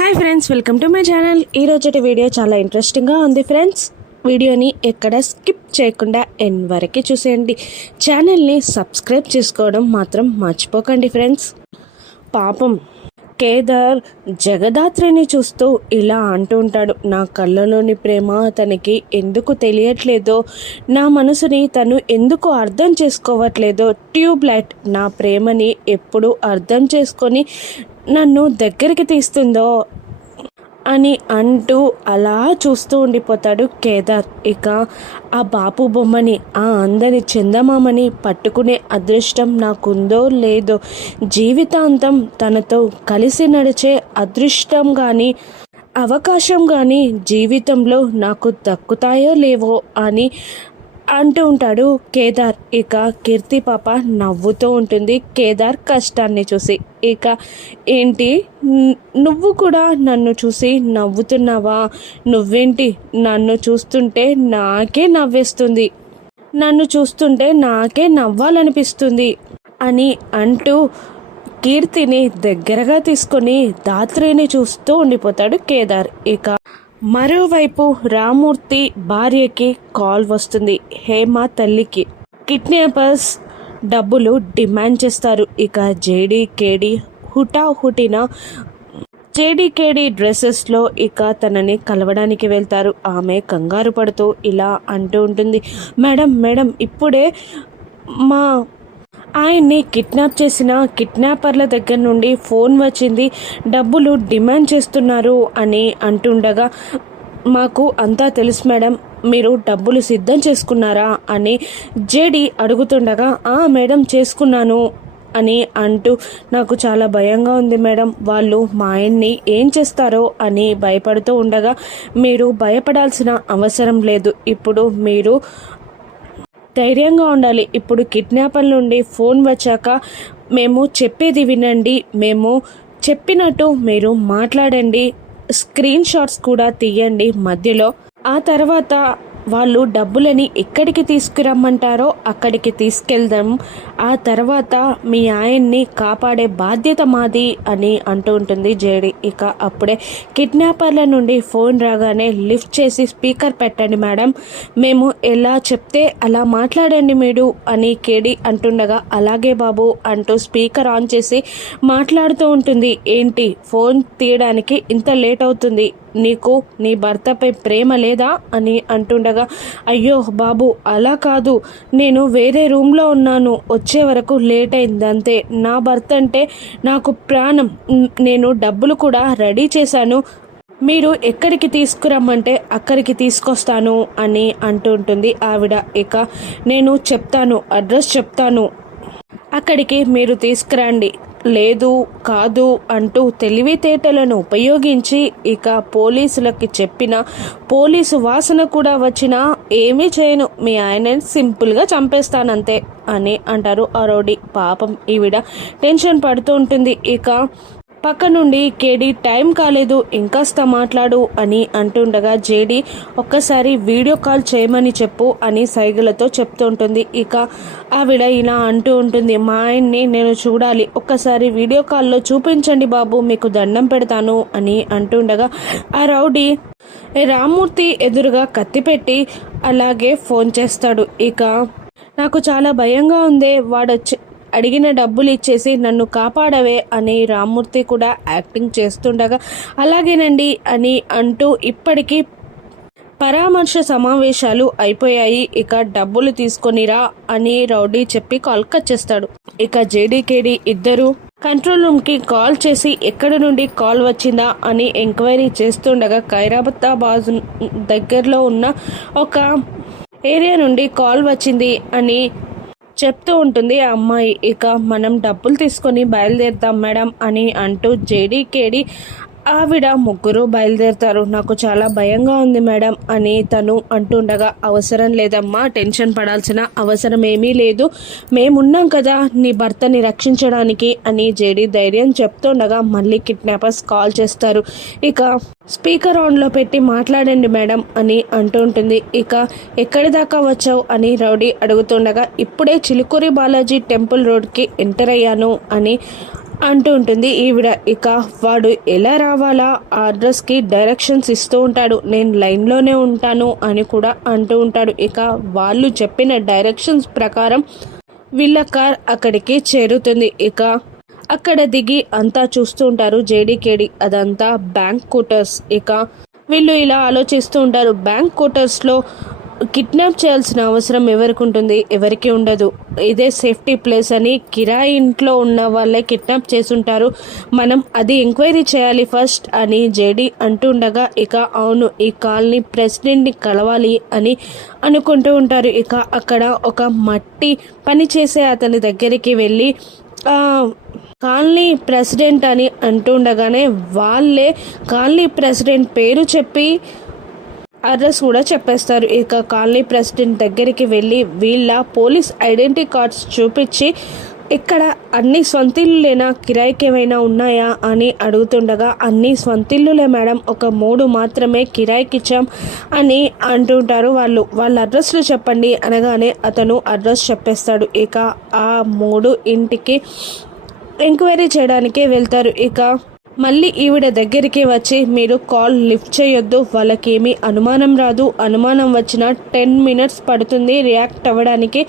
Hi friends, welcome to my channel. ఈరోజు video చాలా ఇంట్రెస్టింగ్గా ఉంది ఫ్రెండ్స్. వీడియోని ఎక్కడ స్కిప్ చేయకుండా ఎండ్ వరకు చూసేయండి. ఛానల్ని సబ్స్క్రైబ్ చేసుకోవడం మాత్రం మర్చిపోకండి ఫ్రెండ్స్. పాపం కేదార్ జగదాత్రిని చూస్తూ ఇలా అంటూ ఉంటాడు, నా కళ్ళలోని ప్రేమ తనకి ఎందుకు తెలియట్లేదో, నా మనసుని తను ఎందుకు అర్థం చేసుకోవట్లేదో, ట్యూబ్లైట్ నా ప్రేమని ఎప్పుడు అర్థం చేసుకొని నన్ను దగ్గరికి తీస్తుందో అని అంటూ అలా చూస్తూ ఉండిపోతాడు కేదార్. ఇక ఆ బాపు బొమ్మని, ఆ అందని చందమామని పట్టుకునే అదృష్టం నాకుందో లేదో, జీవితాంతం తనతో కలిసి నడిచే అదృష్టం కానీ అవకాశం కానీ జీవితంలో నాకు దక్కుతాయో లేవో అని అంటూ ఉంటాడు కేదార్. ఇక కీర్తి పాప నవ్వుతూ ఉంటుంది కేదార్ కష్టాన్ని చూసి. ఇక ఏంటి, నువ్వు కూడా నన్ను చూసి నవ్వుతున్నావా? నువ్వేంటి, నన్ను చూస్తుంటే నాకే నవ్వేస్తుంది, నన్ను చూస్తుంటే నాకే నవ్వాలనిపిస్తుంది అని అంటూ కీర్తిని దగ్గరగా తీసుకొని దాత్రిని చూస్తూ ఉండిపోతాడు కేదార్. ఇక మరోవైపు రామూర్తి భార్యకి కాల్ వస్తుంది. హేమ తల్లికి కిడ్నాపర్స్ డబ్బులు డిమాండ్ చేస్తారు. ఇక జేడీకేడి హుటాహుటిన జేడీకేడి డ్రెస్సెస్లో ఇక తనని కలవడానికి వెళ్తారు. ఆమె కంగారు పడుతూ ఇలా అంటూ ఉంటుంది, మేడం మేడం ఇప్పుడే మా ఆయన్ని కిడ్నాప్ చేసిన కిడ్నాపర్ల దగ్గర నుండి ఫోన్ వచ్చింది, డబ్బులు డిమాండ్ చేస్తున్నారు అని అంటుండగా, మాకు అంతా తెలుసు మేడం, మీరు డబ్బులు సిద్ధం చేసుకున్నారా అని జేడి అడుగుతుండగా, మేడం చేసుకున్నాను అని అంటూ, నాకు చాలా భయంగా ఉంది మేడం, వాళ్ళు మా ఆయన్ని ఏం చేస్తారో అని భయపడుతూ ఉండగా, మీరు భయపడాల్సిన అవసరం లేదు, ఇప్పుడు మీరు ధైర్యంగా ఉండాలి. ఇప్పుడు కిడ్నాపర్ నుండి ఫోన్ వచ్చాక మేము చెప్పేది వినండి, మేము చెప్పినట్టు మీరు మాట్లాడండి, స్క్రీన్ షాట్స్ కూడా తీయండి మధ్యలో. ఆ తర్వాత వాళ్ళు డబ్బులని ఎక్కడికి తీసుకురమ్మంటారో అక్కడికి తీసుకెళ్దాం, ఆ తర్వాత మీ ఆయన్ని కాపాడే బాధ్యత మాది అని అంటూ ఉంటుంది జేడి. ఇక అప్పుడే కిడ్నాపర్ల నుండి ఫోన్ రాగానే లిఫ్ట్ చేసి, స్పీకర్ పెట్టండి మేడం, మేము ఎలా చెప్తే అలా మాట్లాడండి మీరు అని కేడి అంటుండగా, అలాగే బాబు అంటూ స్పీకర్ ఆన్ చేసి మాట్లాడుతూ ఉంటుంది. ఏంటి, ఫోన్ తీయడానికి ఇంత లేట్ అవుతుంది, నీకు నీ భర్తపై ప్రేమ లేదా అని అంటుండగా, అయ్యో బాబు అలా కాదు, నేను వేరే రూమ్లో ఉన్నాను, వచ్చే వరకు లేట్ అయింది అంతే, నా భర్త అంటే నాకు ప్రాణం, నేను డబ్బులు కూడా రెడీ చేశాను, మీరు ఎక్కడికి తీసుకురమ్మంటే అక్కడికి తీసుకొస్తాను అని అంటుంటుంది ఆవిడ. ఇక నేను చెప్తాను, అడ్రస్ చెప్తాను, అక్కడికి మీరు తీసుకురండి, లేదు కాదు అంటూ తెలివితేటలను ఉపయోగించి ఇక పోలీసులకి చెప్పిన పోలీసు వాసన కూడా వచ్చినా ఏమీ చేయను, మీ ఆయనని సింపుల్గా చంపేస్తానంతే అని అంటారు ఆ రౌడీ. పాపం ఈవిడ టెన్షన్ పడుతూ ఉంటుంది. ఇక పక్క నుండి కేడి టైం కాలేదు, ఇంకాస్త మాట్లాడు అని అంటుండగా జేడి ఒక్కసారి వీడియో కాల్ చేయమని చెప్పు అని సైగలతో చెప్తూ ఉంటుంది. ఇక ఆవిడ ఇలా అంటూ ఉంటుంది, మా ఆయన్ని నేను చూడాలి, ఒక్కసారి వీడియో కాల్లో చూపించండి బాబు, మీకు దండం పెడతాను అని అంటుండగా ఆ రౌడీ రామ్మూర్తి ఎదురుగా కత్తి పెట్టి అలాగే ఫోన్ చేస్తాడు. ఇక నాకు చాలా భయంగా ఉంది, వాడొచ్చి అడిగిన డబ్బులు ఇచ్చేసి నన్ను కాపాడవే అని రామ్మూర్తి కూడా యాక్టింగ్ చేస్తుండగా, అలాగేనండి అని అంటూ ఇప్పటికీ పరామర్శ సమావేశాలు అయిపోయాయి, ఇక డబ్బులు తీసుకొనిరా అని రౌడీ చెప్పి కాల్ కట్ చేస్తాడు. ఇక జేడీకేడి ఇద్దరు కంట్రోల్ రూమ్కి కాల్ చేసి ఎక్కడి నుండి కాల్ వచ్చిందా అని ఎంక్వైరీ చేస్తుండగా, ఖైరతాబాద్ దగ్గరలో ఉన్న ఒక ఏరియా నుండి కాల్ వచ్చింది అని చెప్తూ ఉంటుంది ఆ అమ్మాయి. ఇక మనం డబ్బులు తీసుకొని బయలుదేరుతాం మేడం అని అంటూ జేడీకేడి ఆవిడ ముగ్గురు బయలుదేరుతారు. నాకు చాలా భయంగా ఉంది మేడం అని తను అంటుండగా, అవసరం లేదమ్మా, టెన్షన్ పడాల్సిన అవసరం ఏమీ లేదు, మేమున్నాం కదా నీ భర్తని రక్షించడానికి అని జేడీ ధైర్యం చెప్తుండగా మళ్ళీ కిడ్నాపర్స్ కాల్ చేస్తారు. ఇక స్పీకర్ ఆన్లో పెట్టి మాట్లాడండి మేడం అని అంటుంటుంది. ఇక ఎక్కడి దాకా వచ్చావు అని రౌడీ అడుగుతుండగా, ఇప్పుడే చిలుకూరి బాలాజీ టెంపుల్ రోడ్కి ఎంటర్ అయ్యాను అని అంటూ ఉంటుంది ఈవిడ. ఇక వాడు ఎలా రావాలా ఆ అడ్రస్కి డైరెక్షన్స్ ఇస్తూ ఉంటాడు. నేను లైన్లోనే ఉంటాను అని కూడా అంటూ ఉంటాడు. ఇక వాళ్ళు చెప్పిన డైరెక్షన్స్ ప్రకారం వీళ్ళ కార్ అక్కడికి చేరుతుంది. ఇక అక్కడ దిగి అంతా చూస్తూ ఉంటారు జేడీకేడి. అదంతా బ్యాంక్ క్వార్టర్స్. ఇక వీళ్ళు ఇలా ఆలోచిస్తూ ఉంటారు, బ్యాంక్ క్వార్టర్స్లో కిడ్నాప్ చేయాల్సిన అవసరం ఎవరికి ఉంటుంది? ఎవరికి ఉండదు. ఇదే సేఫ్టీ ప్లేస్ అని కిరాయి ఇంట్లో ఉన్న వాళ్ళే కిడ్నాప్ చేసుంటారు. మనం అది ఎంక్వైరీ చేయాలి ఫస్ట్ అని జేడీ అంటుండగా ఇక అవును, ఈ కాలనీ ప్రెసిడెంట్ని కలవాలి అని అనుకుంటూ ఉంటారు. ఇక అక్కడ ఒక మట్టి పని చేసే అతని దగ్గరికి వెళ్ళి కాలనీ ప్రెసిడెంట్ అని అంటుండగానే వాళ్ళే కాలనీ ప్రెసిడెంట్ పేరు చెప్పి అడ్రస్ కూడా చెప్పేస్తారు. ఇక కాలనీ ప్రెసిడెంట్ దగ్గరికి వెళ్ళి వీళ్ళ పోలీస్ ఐడెంటిటీ కార్డ్స్ చూపించి ఇక్కడ అన్ని సొంతిల్లులేనా, కిరాయికి ఏమైనా ఉన్నాయా అని అడుగుతుండగా అన్ని సొంతిల్లులే మేడం, ఒక 3 మాత్రమే కిరాయికి ఇచ్చాం అని అంటుంటారు వాళ్ళు. వాళ్ళ అడ్రస్లు చెప్పండి అనగానే అతను అడ్రస్ చెప్పేస్తాడు. ఇక ఆ 3 ఇంటికి ఎంక్వైరీ చేయడానికే వెళ్తారు. ఇక మళ్ళీ ఈవిడ దగ్గరికి వచ్చి మీరు కాల్ లిఫ్ట్ చేయొద్దు, వాళ్ళకేమీ అనుమానం రాదు, అనుమానం వచ్చిన 10 మినిట్స్ పడుతుంది రియాక్ట్ అవ్వడానికి,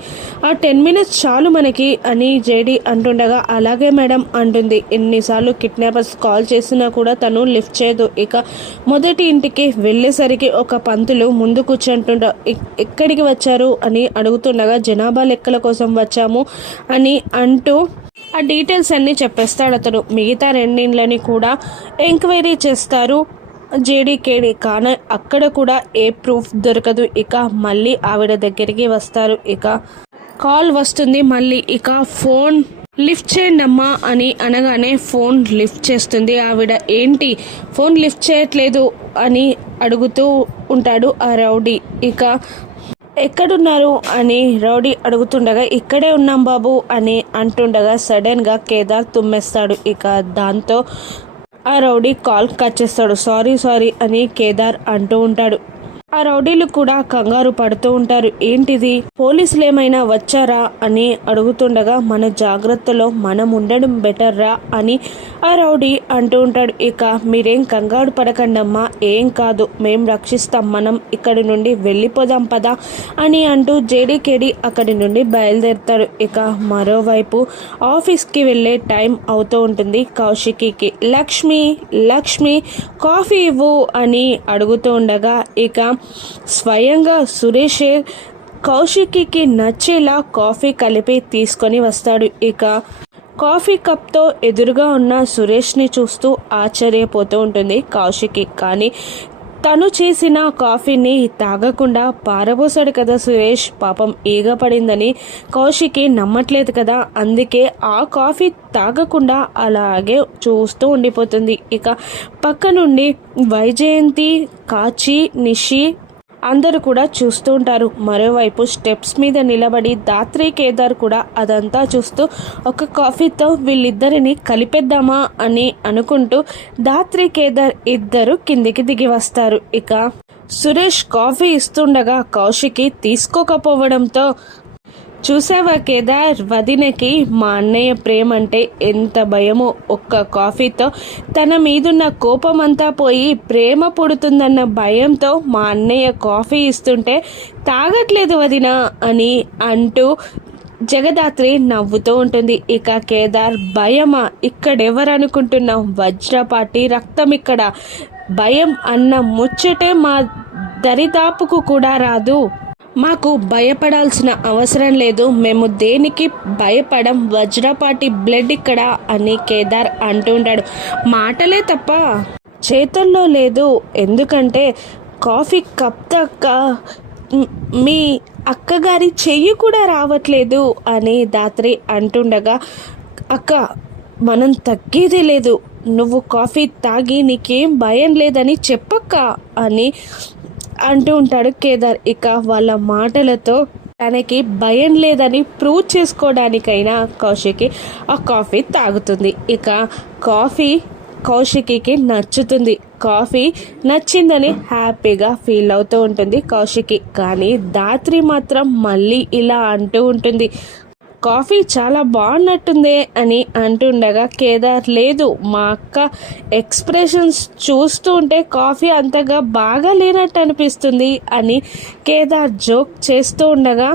ఆ 10 మినిట్స్ చాలు మనకి అని జేడీ అంటుండగా అలాగే మేడం అంటుంది. ఎన్నిసార్లు కిడ్నాపర్స్ కాల్ చేసినా కూడా తను లిఫ్ట్ చేయదు. ఇక మొదటి ఇంటికి వెళ్ళేసరికి ఒక పంతులు ముందు కూర్చుంటుండ ఎక్కడికి వచ్చారు అని అడుగుతుండగా జనాభా లెక్కల కోసం వచ్చాము అని అంటూ ఆ డీటెయిల్స్ అన్నీ చెప్పేస్తాడు అతను. మిగతా 2 ఇండ్లని కూడా ఎంక్వైరీ చేస్తారు జేడీకేడి. కానీ అక్కడ కూడా ఏ ప్రూఫ్ దొరకదు. ఇక మళ్ళీ ఆవిడ దగ్గరికి వస్తారు. ఇక కాల్ వస్తుంది మళ్ళీ. ఇక ఫోన్ లిఫ్ట్ చేయండి అమ్మా అని అనగానే ఫోన్ లిఫ్ట్ చేస్తుంది ఆవిడ. ఏంటి ఫోన్ లిఫ్ట్ చేయట్లేదు అని అడుగుతూ ఉంటాడు ఆ రౌడీ. ఇక ఎక్కడున్నారు అని రౌడీ అడుగుతుండగా ఇక్కడే ఉన్నాం బాబు అని అంటుండగా సడన్గా కేదార్ తుమ్మేస్తాడు. ఇక దాంతో ఆ రౌడీ కాల్ కట్ చేస్తాడు. సారీ అని కేదార్ అంటూ ఉంటాడు. ఆ రౌడీలు కూడా కంగారు పడుతూ ఉంటారు. ఏంటిది, పోలీసులు ఏమైనా వచ్చారా అని అడుగుతుండగా మన జాగ్రత్తలో మనం ఉండడం బెటర్ రా అని ఆ రౌడీ అంటూ ఉంటాడు. ఇక మీరేం కంగారు పడకండమ్మా, ఏం కాదు, మేం రక్షిస్తాం, మనం ఇక్కడి నుండి వెళ్ళిపోదాం పదా అని అంటూ జేడీకేడి అక్కడి నుండి బయలుదేరుతాడు. ఇక మరోవైపు ఆఫీస్కి వెళ్ళే టైం అవుతూ ఉంటుంది కౌశికి. లక్ష్మి కాఫీ ఇవ్వు అని అడుగుతూ ఉండగా ఇక స్వయంగా సురేషే కౌశికి నచ్చేలా కాఫీ కలిపి తీసుకొని వస్తాడు. ఇక కాఫీ కప్తో ఎదురుగా ఉన్న సురేష్ని చూస్తూ ఆశ్చర్యపోతూ ఉంటుంది కౌశికి. కానీ తను చేసిన కాఫీని తాగకుండా పారబోసాడు కదా సురేష్, పాపం ఈగ పడిందని కౌశికి నమ్మట్లేదు కదా, అందుకే ఆ కాఫీ తాగకుండా అలాగే చూస్తూ ఉండిపోతుంది. ఇక పక్క నుండి వైజయంతి, కాచి, నిషి అందరూ కూడా చూస్తూ ఉంటారు. మరోవైపు స్టెప్స్ మీద నిలబడి దాత్రి, కేదార్ కూడా అదంతా చూస్తూ ఒక కాఫీతో వీళ్ళిద్దరిని కలిపేద్దామా అని అనుకుంటూ దాత్రి, కేదార్ ఇద్దరు కిందికి దిగి వస్తారు. ఇక సురేష్ కాఫీ ఇస్తుండగా కౌశికి తీసుకోకపోవడంతో చూసావా కేదార్, వదినకి మా అన్నయ్య ప్రేమ అంటే ఎంత భయమో, ఒక్క కాఫీతో తన మీదున్న కోపమంతా పోయి ప్రేమ పుడుతుందన్న భయంతో మా అన్నయ్య కాఫీ ఇస్తుంటే తాగట్లేదు వదిన అని అంటూ జగదాత్రి నవ్వుతూ ఉంటుంది. ఇక కేదార్ భయమా, ఇక్కడెవరనుకుంటున్నాం, వజ్రపాటి రక్తం ఇక్కడ, భయం అన్న ముచ్చటే మా దరిదాపుకు కూడా రాదు, మాకు భయపడాల్సిన అవసరం లేదు, మేము దేనికి భయపడం, వజ్రపాటి బ్లడ్ ఇక్కడ అని కేదార్ అంటుంటాడు. మాటలే తప్ప చేతుల్లో లేదు, ఎందుకంటే కాఫీ కప్ తక్క మీ అక్కగారి చెయ్యి కూడా రావట్లేదు అని దాత్రి అంటుండగా అక్క మనం తగ్గేదే లేదు, నువ్వు కాఫీ తాగి నీకేం భయం లేదని చెప్పక్క అని అంటూ ఉంటాడు కేదార్. ఇక వాళ్ళ మాటలతో తనకి భయం లేదని ప్రూవ్ చేసుకోవడానికైనా కౌశికి ఆ కాఫీ తాగుతుంది. ఇక కాఫీ కౌశికి నచ్చుతుంది. కాఫీ నచ్చిందని హ్యాపీగా ఫీల్ అవుతూ ఉంటుంది కౌశికి. కానీ దాత్రి మాత్రం మళ్ళీ ఇలా అంటూ ఉంటుంది, కాఫీ చాలా బాగున్నట్టుందే అని అంటుండగా కేదార్ లేదు, మా అక్క ఎక్స్ప్రెషన్స్ చూస్తూ ఉంటే కాఫీ అంతగా బాగా లేనట్టు అనిపిస్తుంది అని కేదార్ జోక్ చేస్తూ ఉండగా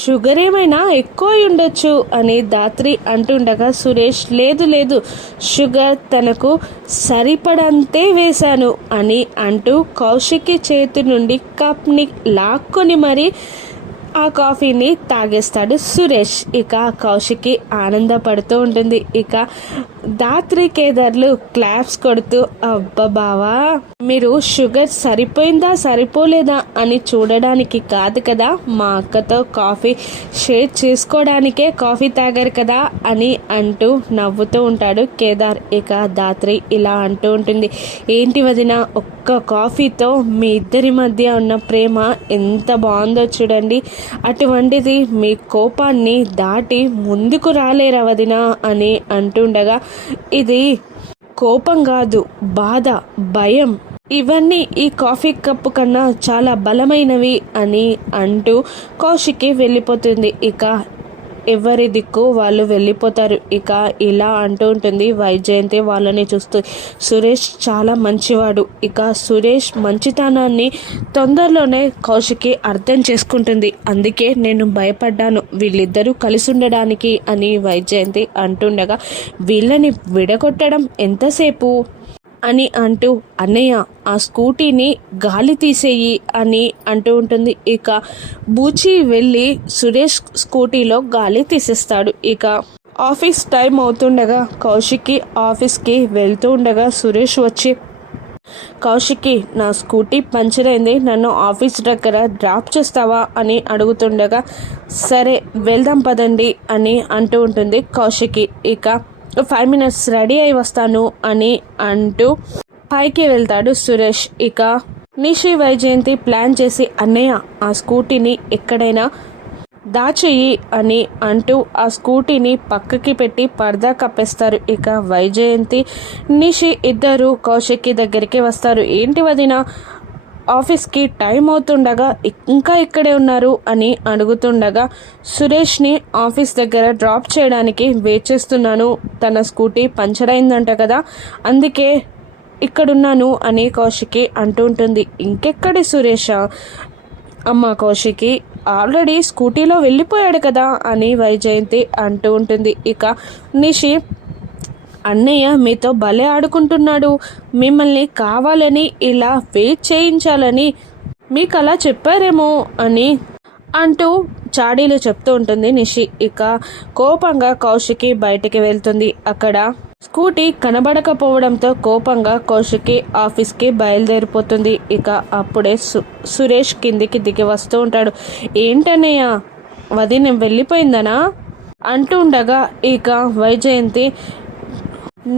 షుగర్ ఏమైనా ఎక్కువ ఉండొచ్చు అని ధాత్రి అంటుండగా సురేష్ లేదు షుగర్ తనకు సరిపడంతే వేశాను అని అంటూ కౌశికి చేతి నుండి కప్ని లాక్కొని మరి ఆ కాఫీని తాగేస్తాడు సురేష్. ఇక కౌశికి ఆనందపడుతూ ఉంటుంది. ఇక ధాత్రి కేదార్లు క్లాప్స్ కొడుతూ అబ్బా బావా, మీరు షుగర్ సరిపోయిందా సరిపోలేదా అని చూడడానికి కాదు కదా, మా అక్కతో కాఫీ షేర్ చేసుకోవడానికే కాఫీ తాగారు కదా అని అంటూ నవ్వుతూ ఉంటాడు కేదార్. ఇక ధాత్రి ఇలా అంటూ ఉంటుంది, ఏంటి వదిన, ఒక్క కాఫీతో మీ ఇద్దరి మధ్య ఉన్న ప్రేమ ఎంత బాగుందో చూడండి, అటువంటిది మీ కోపాన్ని దాటి ముందుకు రాలేరా వదిన అని అంటుండగా, ఇది కోపం కాదు, బాధ, భయం, ఇవన్నీ ఈ కాఫీ కప్పు కన్నా చాలా బలమైనవి అని అంటూ కౌశికి వెళ్ళిపోతుంది. ఇక ఎవరి దిక్కు వాళ్ళు వెళ్ళిపోతారు. ఇక ఇలా అంటూ ఉంటుంది వైజయంతి వాళ్ళని చూస్తూ, సురేష్ చాలా మంచివాడు. ఇక సురేష్ మంచితనాన్ని తొందరలోనే కౌశికి అర్థం చేసుకుంటుంది. అందుకే నేను భయపడ్డాను వీళ్ళిద్దరూ కలిసి ఉండడానికి అని వైజయంతి అంటుండగా, వీళ్ళని విడగొట్టడం ఎంతసేపు అని అంటూ, అన్నయ్య ఆ స్కూటీని గాలి తీసేయి అని అంటూ ఉంటుంది. ఇక బూచి వెళ్ళి సురేష్ స్కూటీలో గాలి తీసేస్తాడు. ఇక ఆఫీస్ టైం అవుతుండగా కౌశికి ఆఫీస్కి వెళ్తూ ఉండగా సురేష్ వచ్చి, కౌశికి నా స్కూటీ పంచర్ అయింది, నన్ను ఆఫీస్ దగ్గర డ్రాప్ చేస్తావా అని అడుగుతుండగా, సరే వెళ్దాం పదండి అని అంటూ ఉంటుంది కౌశికి. ఇక 5 minutes రెడీ అయి వస్తాను అని అంటూ పైకి వెళ్తాడు సురేష్. ఇక నిషి వైజయంతి ప్లాన్ చేసి, అన్నయ్య ఆ స్కూటీని ఎక్కడైనా దాచేయి అని అంటూ ఆ స్కూటీని పక్కకి పెట్టి పర్దా కప్పేస్తారు. ఇక వైజయంతి నిషి ఇద్దరు కౌశికి దగ్గరికి వస్తారు. ఏంటి వదిన, ఆఫీస్కి టైం అవుతుండగా ఇంకా ఇక్కడే ఉన్నారు అని అడుగుతుండగా, సురేష్ని ఆఫీస్ దగ్గర డ్రాప్ చేయడానికి వెయిట్ చేస్తున్నాను, తన స్కూటీ పంచర్ అయిందంట కదా, అందుకే ఇక్కడున్నాను అని కౌశికి అంటూ ఉంటుంది. ఇంకెక్కడి సురేష, అమ్మ కౌశికి ఆల్రెడీ స్కూటీలో వెళ్ళిపోయాడు కదా అని వైజయంతి అంటూ ఉంటుంది. ఇక నిషి, అన్నయ్య మీతో భలే ఆడుకుంటున్నాడు, మిమ్మల్ని కావాలని ఇలా వెయిట్ చేయించాలని మీకు అలా చెప్పారేమో అని అంటూ చాడీలు చెప్తూ ఉంటుంది నిషి. ఇక కోపంగా కౌశికి బయటికి వెళ్తుంది. అక్కడ స్కూటీ కనబడకపోవడంతో కోపంగా కౌశికి ఆఫీస్కి బయలుదేరిపోతుంది. ఇక అప్పుడే సురేష్ కిందికి దిగి వస్తూ ఉంటాడు. ఏంటన్నయ్య, వదిన వెళ్ళిపోయిందనా అంటూ ఉండగా, ఇక వైజయంతి,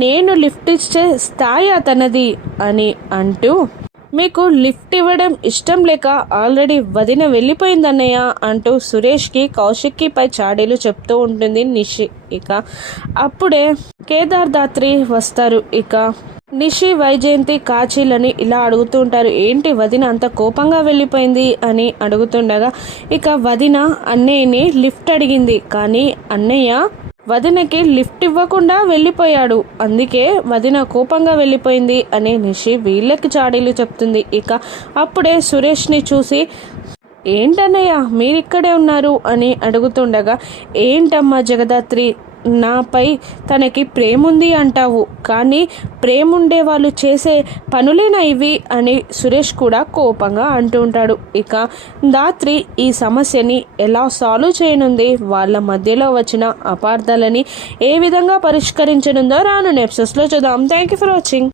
నేను లిఫ్ట్ ఇచ్చే స్థాయి అతనది అని అంటూ, మీకు లిఫ్ట్ ఇవ్వడం ఇష్టం లేక ఆల్రెడీ వదిన వెళ్ళిపోయిందన్నయ్య అంటూ సురేష్కి కౌశిక్కి పై చాడీలు చెప్తూ ఉంటుంది నిషి. ఇక అప్పుడే కేదార్ ధాత్రి వస్తారు. ఇక నిషి వైజయంతి కాచీలని ఇలా అడుగుతూ ఉంటారు. ఏంటి వదిన అంత కోపంగా వెళ్ళిపోయింది అని అడుగుతుండగా, ఇక వదిన అన్నయ్యని లిఫ్ట్ అడిగింది, కానీ అన్నయ్య వదినకి లిఫ్ట్ ఇవ్వకుండా వెళ్ళిపోయాడు, అందుకే వదిన కోపంగా వెళ్ళిపోయింది అని నిషి వీళ్ళకి చాడీలు చెప్తుంది. ఇక అప్పుడే సురేష్ని చూసి, ఏంటన్నయ్య మీరిక్కడే ఉన్నారు అని అడుగుతుండగా, ఏంటమ్మా జగదాత్రి, నాపై తనకి ప్రేముంది అంటావు, కానీ ప్రేముండే వాళ్ళు చేసే పనులేనా ఇవి అని సురేష్ కూడా కోపంగా అంటూ ఉంటాడు. ఇక ధాత్రి ఈ సమస్యని ఎలా సాల్వ్ చేయనుంది, వాళ్ళ మధ్యలో వచ్చిన అపార్థాలని ఏ విధంగా పరిష్కరించనుందో రాను ఎపిసోడ్స్లో చూద్దాం. Thank you for watching.